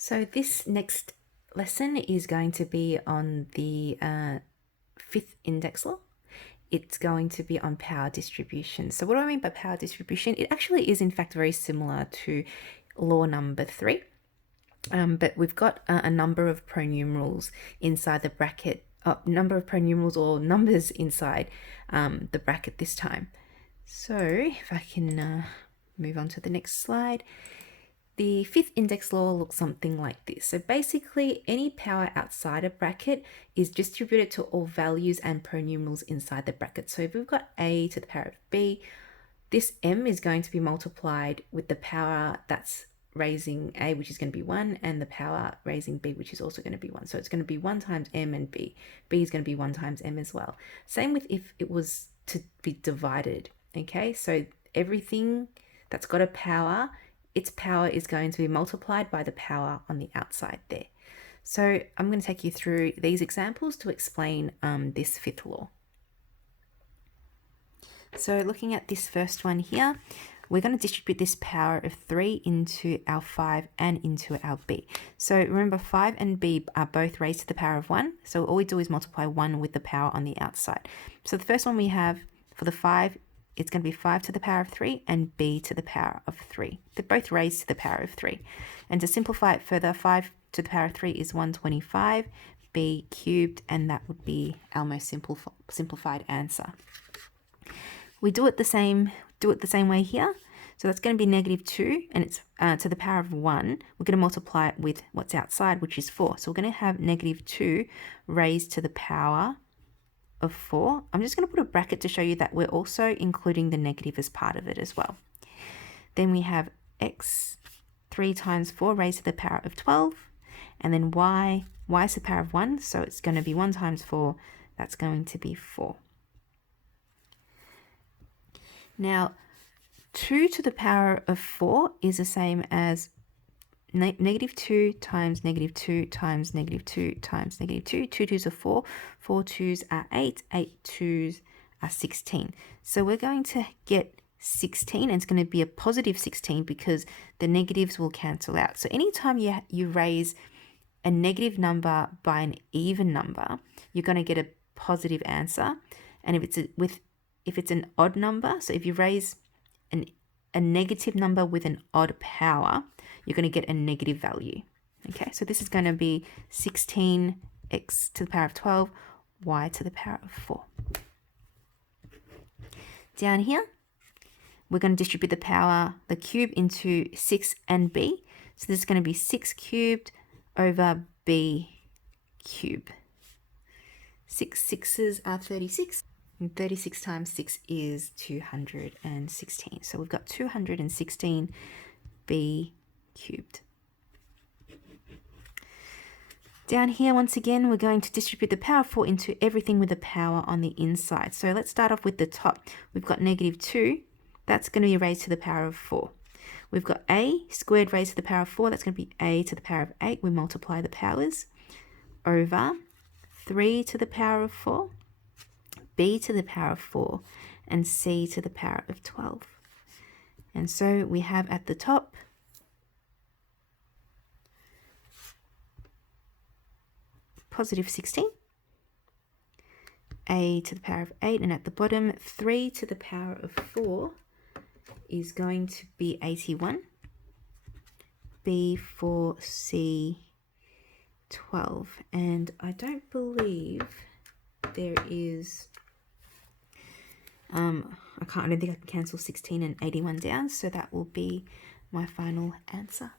So this next lesson is going to be on the fifth index law. It's going to be on power distribution. So what do I mean by power distribution? It actually is in fact very similar to law number 3. But we've got a number of pronumerals inside the bracket, number of pronumerals or numbers inside the bracket this time. So if I can move on to the next slide. The fifth index law looks something like this. So basically, any power outside a bracket is distributed to all values and pronumerals inside the bracket. So if we've got a to the power of b, this m is going to be multiplied with the power that's raising a, which is going to be 1, and the power raising b, which is also going to be 1. So it's going to be 1 times m and b. B is going to be 1 times m as well. Same with if it was to be divided, okay? So everything that's got a power, its power is going to be multiplied by the power on the outside there. So I'm going to take you through these examples to explain this fifth law. So looking at this first one here, we're going to distribute this power of 3 into our 5 and into our b. So remember, 5 and b are both raised to the power of 1. So all we do is multiply 1 with the power on the outside. So the first one we have for the 5, it's going to be 5 to the power of 3 and b to the power of 3. They're both raised to the power of 3. And to simplify it further, 5 to the power of 3 is 125, b cubed, and that would be our most simplified answer. We do it the same way here. So that's going to be negative 2, and it's to the power of 1. We're going to multiply it with what's outside, which is 4. So we're going to have negative 2 raised to the power of 4. I'm just going to put a bracket to show you that we're also including the negative as part of it as well. Then we have x 3 times 4 raised to the power of 12, and then y is the power of 1, so it's going to be 1 times 4, that's going to be 4. Now 2 to the power of 4 is the same as negative 2 times negative 2 times negative 2 times negative 2. 2 2s are 4, 4 2s are 8, 8 2s are 16. So we're going to get 16, and it's going to be a positive 16 because the negatives will cancel out. So anytime you raise a negative number by an even number, you're going to get a positive answer. And if it's an odd number, so if you raise a negative number with an odd power, you're going to get a negative value. Okay, so this is going to be 16x to the power of 12, y to the power of 4. Down here, we're going to distribute the cube into 6 and b. So this is going to be 6 cubed over b cubed. 6 sixes are 36. And 36 times 6 is 216. So we've got 216 b cubed. Down here, once again, we're going to distribute the power of 4 into everything with a power on the inside. So let's start off with the top. We've got negative 2. That's going to be raised to the power of 4. We've got a squared raised to the power of 4. That's going to be a to the power of 8. We multiply the powers over 3 to the power of 4. b to the power of 4, and c to the power of 12. And so we have at the top positive 16, a to the power of 8, and at the bottom 3 to the power of 4 is going to be 81, b 4, c 12. And I don't believe there is I don't think I can cancel 16 and 81 down, so that will be my final answer.